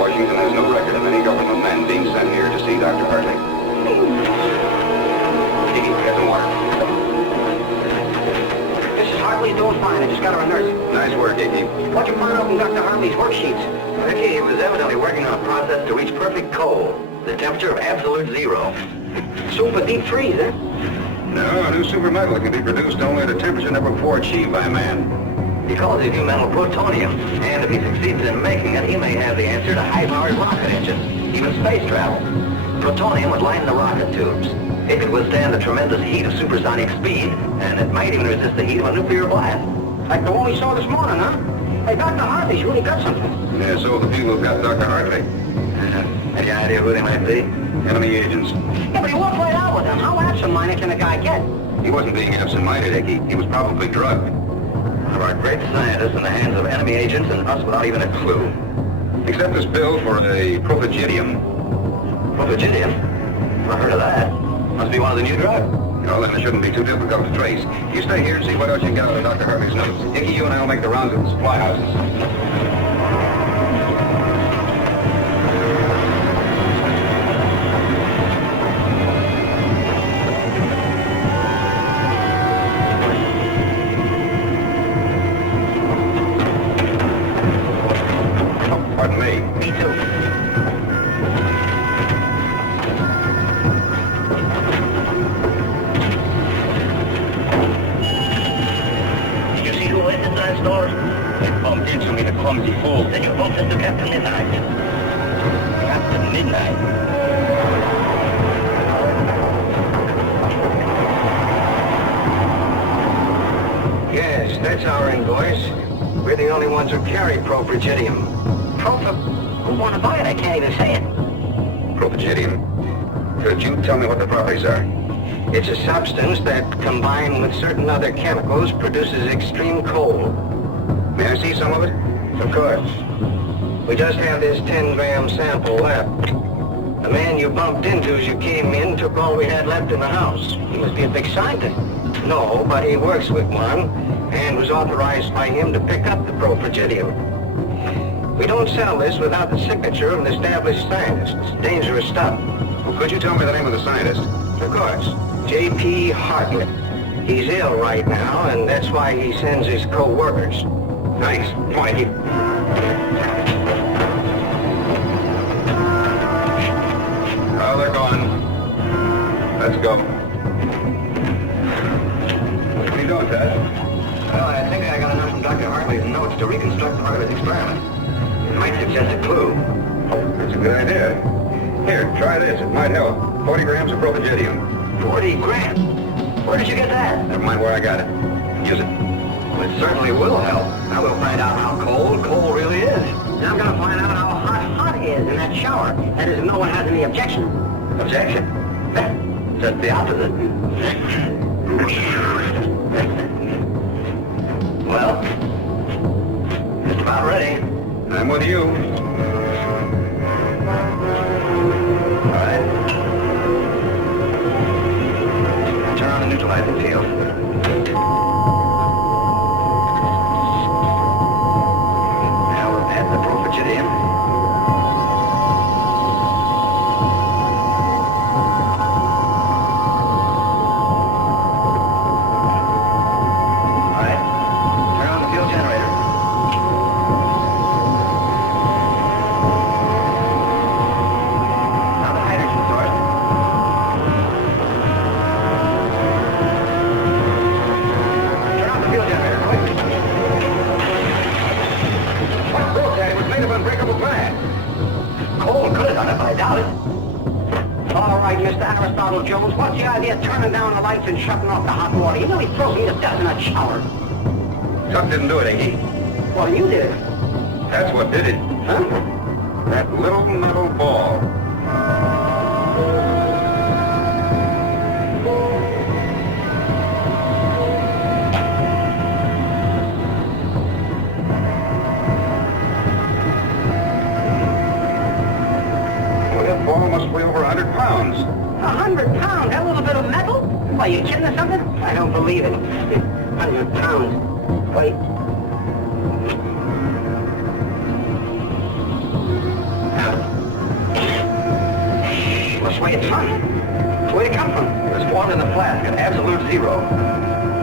Washington has no record of any government men being sent here to see Dr. Hartley. Diggy, get some water. Mrs. Hartley's doing fine. I just got her a nurse. Nice work, Iggy. What'd you find out from Dr. Hartley's worksheets? Ricky, he was evidently working on a process to reach perfect cold. The temperature of absolute zero. Super deep freeze, eh? No, a new super metal that can be produced only at a temperature never before achieved by man. He calls his new metal plutonium, and if he succeeds in making it, he may have the answer to high-powered rocket engines, even space travel. Plutonium would line the rocket tubes. It could withstand the tremendous heat of supersonic speed, and it might even resist the heat of a nuclear blast. Like the one we saw this morning, huh? Hey, Dr. Hartley's really got something. Yeah, so the people who've got Dr. Hartley. Any idea who they might be? Enemy agents. Yeah, but he walked right out with them. How absent-minded can a guy get? He wasn't being absent-minded, Icky. He was probably drugged. One of our great scientists in the hands of enemy agents and us without even a clue. Except this bill for a propygidium. Propygidium? Never heard of that. Must be one of the new drugs. Well, then it shouldn't be too difficult to trace. You stay here and see what else you can get out of Dr. Hartley's notes. Icky, you and I will make the rounds of the supply houses. Pardon me. Me too. Did you see who went inside stores? They bumped into me, the clumsy fool. Then you bumped into Captain Midnight. Captain Midnight? Yes, that's our invoice. We're the only ones who carry propygidium. Who want to buy it? I can't even say it. Propygidium. Could you tell me what the properties are? It's a substance that, combined with certain other chemicals, produces extreme cold. May I see some of it? Of course. We just have this 10-gram sample left. The man you bumped into as you came in took all we had left in the house. He must be a big scientist. No, but he works with one and was authorized by him to pick up the propygidium. We don't sell this without the signature of an established scientist. It's dangerous stuff. Well, could you tell me the name of the scientist? Of course. J.P. Hartley. He's ill right now, and that's why he sends his co-workers. Thanks. Point. Oh, they're gone. Let's go. What are you doing, Ted? Well, I think I got enough from Dr. Hartley's notes to reconstruct part of his experiment. It might suggest a clue. That's a good idea. Here, try this. It might help. 40 grams of propygidium. 40 grams? Where did you get that? Never mind where I got it. Use it. Well, it certainly will help. Now we'll find out how cold coal really is. Now I'm going to find out how hot he is in that shower. That is, if no one has any objection. Objection? Just the opposite. Well, Just about ready. I'm with you. All right. Turn on the neutralizing field. Now we'll add the propygidium. All right. Turn on the fuel generator. Now the hydrogen source. Turn off the fuel generator, quick. What broke that? It was made of unbreakable glass. Coal could have done it, but I doubt it. All right, Mr. Aristotle Jones, what's the idea of turning down the lights and shutting off the hot water? You know he froze me to death in that shower. Chuck didn't do it, Iggy. Well, you did it. That's what did it. Huh? That little metal ball. Well, that ball must weigh over 100 pounds. 100 pounds? That little bit of metal? Why, you kidding or something? I don't believe it. 100 pounds. Wait. Must weigh a ton. Where'd it come from? It was formed in the flask at absolute zero.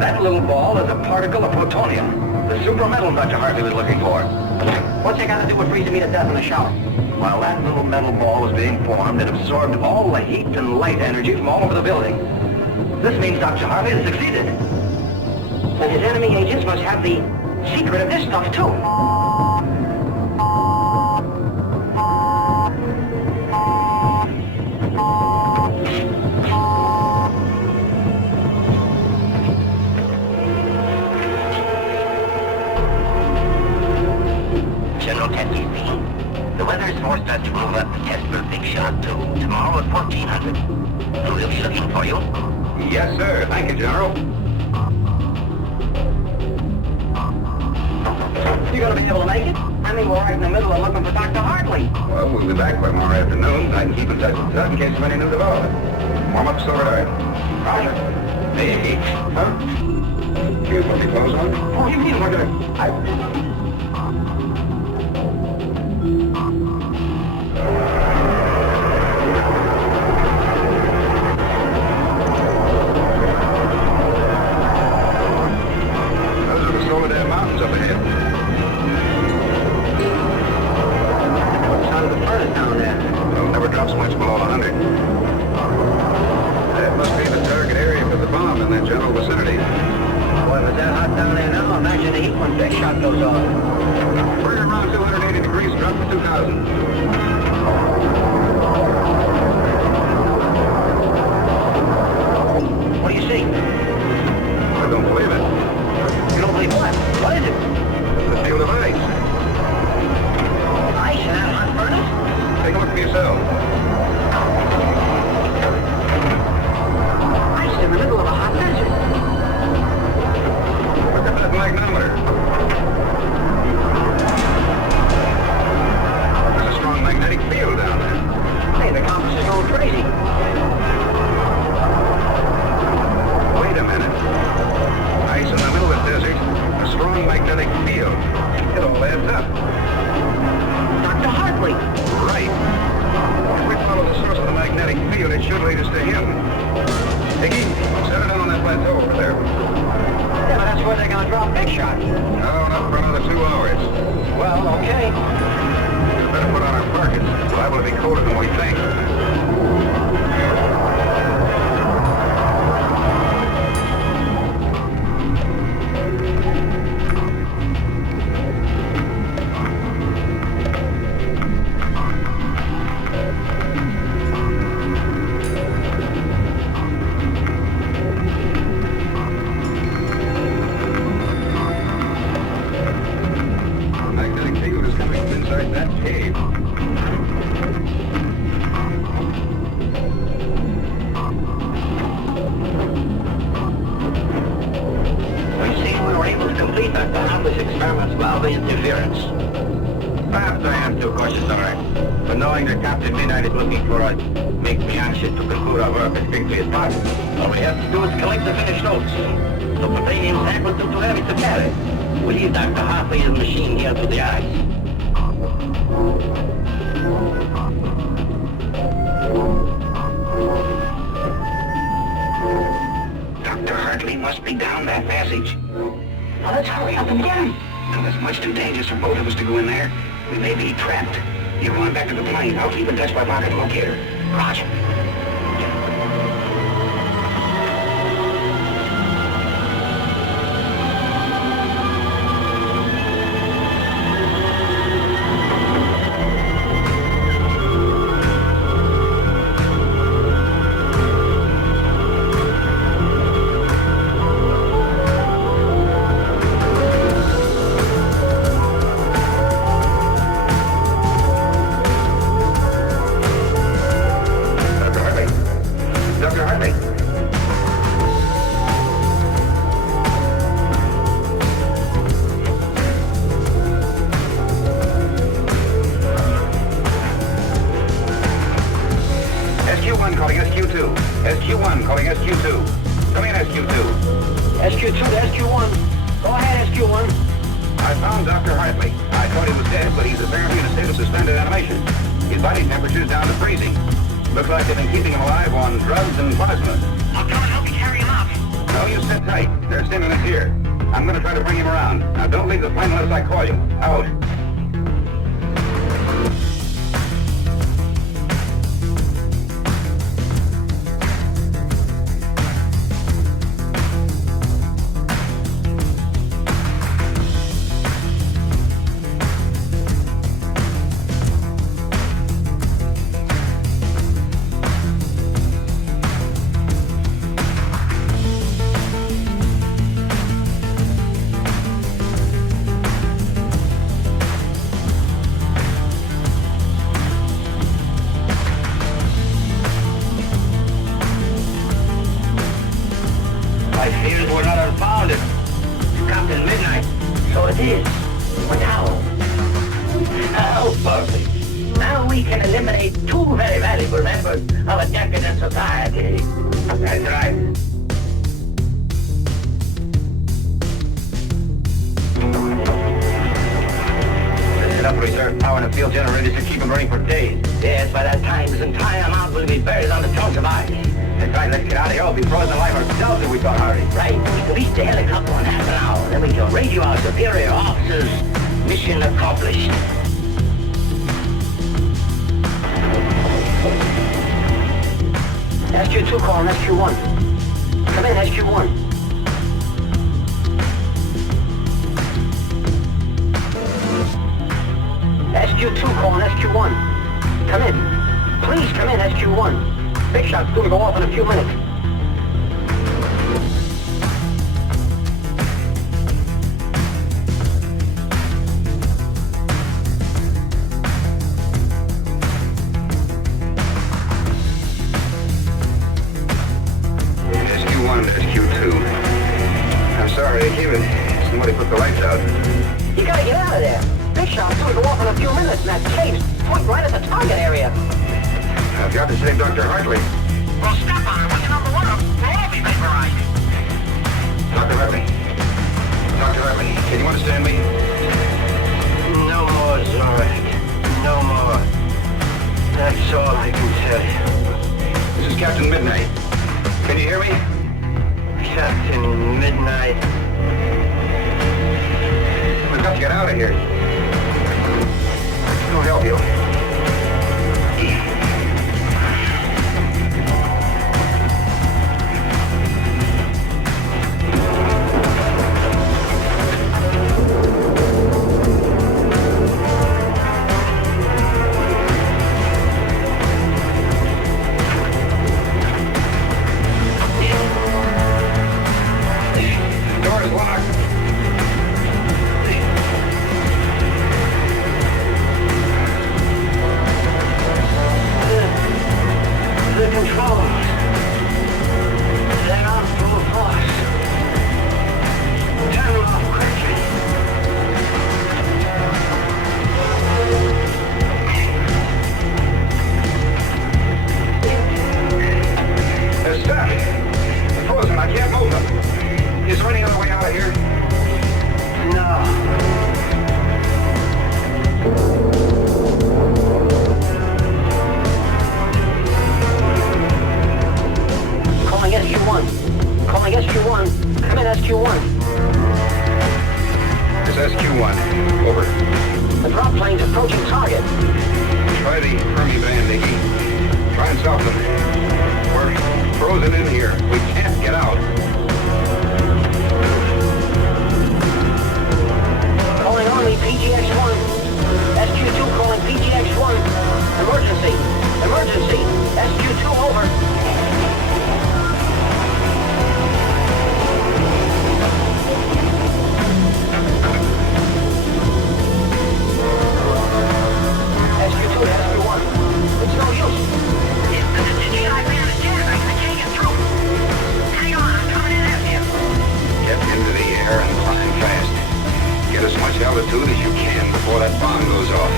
That little ball is a particle of plutonium, the super metal Dr. Hartley was looking for. What's it got to do with freezing me to death in the shower? While that little metal ball was being formed, it absorbed all the heat and light energy from all over the building. This means Dr. Hartley has succeeded. And his enemy agents must have the secret of this stuff, too. General Kennedy, the weather has forced us to move up the test for Big Shot to tomorrow at 1400. We'll be looking for you. Yes, sir. Thank you, General. You gonna be able to make it? I mean, we're right in the middle of looking for Dr. Hartley. Well, we'll be back by tomorrow afternoon. I can keep in touch with Tut in case of any new development. Warm up silver dart. Roger. Hey, huh? You put your clothes on? Oh, you mean we're gonna... Those are the Soledad Mountains up ahead. Sound of the furnace down there. Well, never drops much below 100. That must be the target area for the bomb in that general vicinity. Boy, if it's that hot down there now, imagine the heat when Big Shot goes off. We're around 280 degrees, drop to 2,000. What do you see? I don't believe it. You don't believe what? What is it? The field of ice. Ice in that hot furnace? Take a look for yourself. Ice in the middle of a hot desert. Look at that magnometer. There's a strong magnetic field down there. Hey, the compass is going crazy. Wait a minute. Ice in the middle of the desert, a strong magnetic field. It all adds up. Dr. Hartley. Right. If we follow the source of the magnetic field, it should lead us to him. Hickey, set it on that plateau over there. Yeah, but that's where they're gonna drop Big Shot. No, not for another 2 hours. Well, okay. We better put on our parkas. It's liable to be colder than we think. The magnetic field is coming from inside that cave. We see we were able to complete Dr. Hartley's experiments without the interference. Perhaps I am too cautious, all right. But knowing that Captain Midnight is looking for us makes me anxious to conclude our work as quickly as possible. All we have to do is collect the finished notes. The plutonium samples are too heavy to carry. We leave Dr. Hartley's machine here to the ice. Dr. Hartley must be down that passage. Now let's hurry up and get him. And it's much too dangerous for both of us to go in there. We may be trapped. You're going back to the plane. I'll keep in touch by pocket locator. Roger. Dr. Hartley. SQ1 calling SQ2. SQ1 calling SQ2. Come in, SQ2. SQ2 to SQ1. Go ahead, SQ1. I found Dr. Hartley. I thought he was dead, but he's apparently in a state of suspended animation. His body temperature's down to freezing. Looks like they've been keeping him alive on drugs and plasma. I'll come and help you carry him out. No, you sit tight. There's stimulants here. I'm gonna try to bring him around. Now, don't leave the plane unless I call you. Out. My fears were not unfounded. Captain Midnight. So it is. But how? How, perfect. Now we can eliminate two very valuable members of a decadent society. That's right. Set up reserve power in the field generators to keep them running for days. Yes, by that time his entire amount will be buried on the tones of ice. That's right, let's get out of here. We'll be frozen alive ourselves if we don't hurry. Right, we can reach the helicopter in half an hour. Then we can radio our superior officers. Mission accomplished. SQ2 calling SQ1. Come in, SQ1. SQ2 calling SQ1. Come in. Please come in, SQ1. Big shot's due to go off in a few minutes. SQ1 to SQ2. I'm sorry, I came in. Somebody put the lights out. You gotta get out of there. Big shot's due to go off in a few minutes, and that cave's point right at the target area. I've got to save Dr. Hartley. Well, step on it. When you're number one, we'll all be vaporized. Dr. Hartley. Dr. Hartley, can you understand me? No more, Zorak. No more. That's all I can tell you. This is Captain Midnight. Can you hear me? Captain Midnight. We've got to get out of here. I'll help you. Door's locked. The controls. They're on full force. Turn them off quickly. They're stuck. They're frozen. I can't move them. Is there any other way out of here? No. Calling SQ1. Calling SQ1. Come in, SQ1. It's SQ1. Over. The drop plane's approaching target. Try the Fermi band, Iggy. Try and stop them. We're frozen in here. We can't get out. Calling Army PGX-1. SQ2 calling PGX-1. Emergency. Emergency. SQ2 over. SQ2 to SQ1. It's no use. The GI ran a generator. I can't get through. Hang on, I'm coming in after you. Get into the air and climb fast. Get as much altitude as you can before that bomb goes off.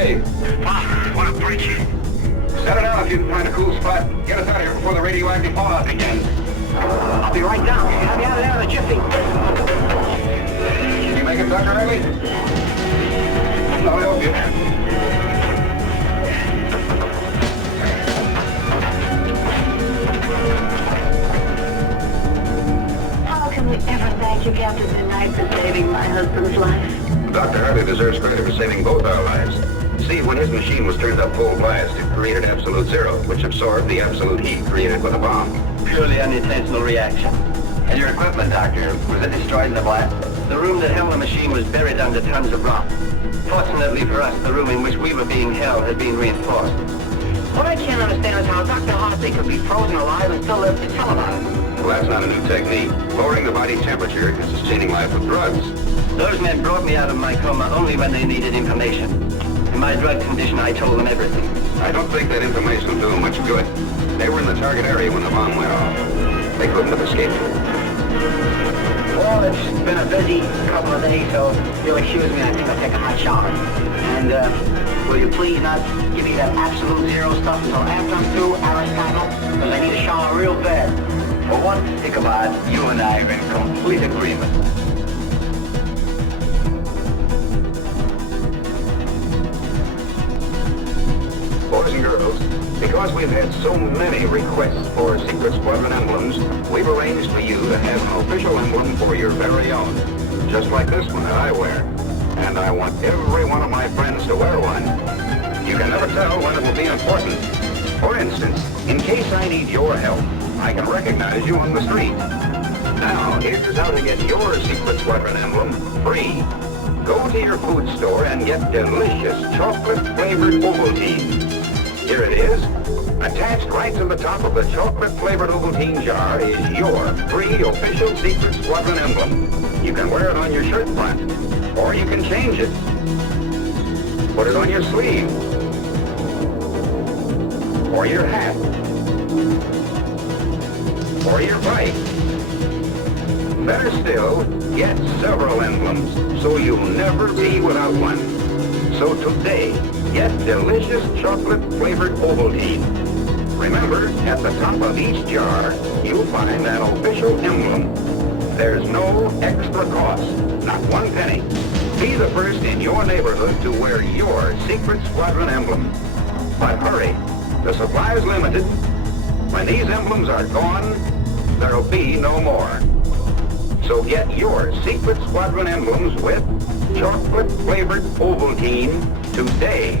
Hey, Boss, what a bridge. set it out if you can find a cool spot. Get us out of here before the radioactive fallout begins. I'll be right down. I'll be out of there in a jiffy. Can you make it, Dr. Riley? I'll help you. How can we ever thank you, Captain Midnight, for saving my husband's life? Dr. Harley deserves credit for saving both our lives. See, when his machine was turned up full blast, it created absolute zero, which absorbed the absolute heat created with a bomb. Purely unintentional reaction. And your equipment, Doctor, was it destroyed in the blast? The room that held the machine was buried under tons of rock. Fortunately for us, the room in which we were being held had been reinforced. What I can't understand is how Dr. Hartley could be frozen alive and still live to tell about it. Well, that's not a new technique. Lowering the body temperature is sustaining life with drugs. Those men brought me out of my coma only when they needed information. In my drug condition, I told them everything. I don't think that information will do them much good. They were in the target area when the bomb went off. They couldn't have escaped. Well, it's been a busy couple of days, so you'll excuse me, I think I'll take a hot shower. And, will you please not give me that absolute zero stuff until after I'm through Aristotle? Because I need a shower real bad. For once, Ichabod, you and I are in complete agreement. Boys and girls, because we've had so many requests for Secret Squadron emblems, we've arranged for you to have an official emblem for your very own. Just like this one that I wear. And I want every one of my friends to wear one. You can never tell when it will be important. For instance, in case I need your help, I can recognize you on the street. Now, here's how to get your Secret Squadron emblem free. Go to your food store and get delicious chocolate-flavored Ovaltine. Here it is. Attached right to the top of the chocolate-flavored Ovaltine jar is your free official Secret Squadron emblem. You can wear it on your shirt front, or you can change it. Put it on your sleeve, or your hat, or your bike. Better still, get several emblems, so you'll never be without one. So today, get delicious chocolate-flavored Ovaltine. Remember, at the top of each jar, you'll find an official emblem. There's no extra cost, not one penny. Be the first in your neighborhood to wear your Secret Squadron emblem. But hurry, the supply is limited. When these emblems are gone, there'll be no more. So get your Secret Squadron emblems with chocolate-flavored Ovaltine today.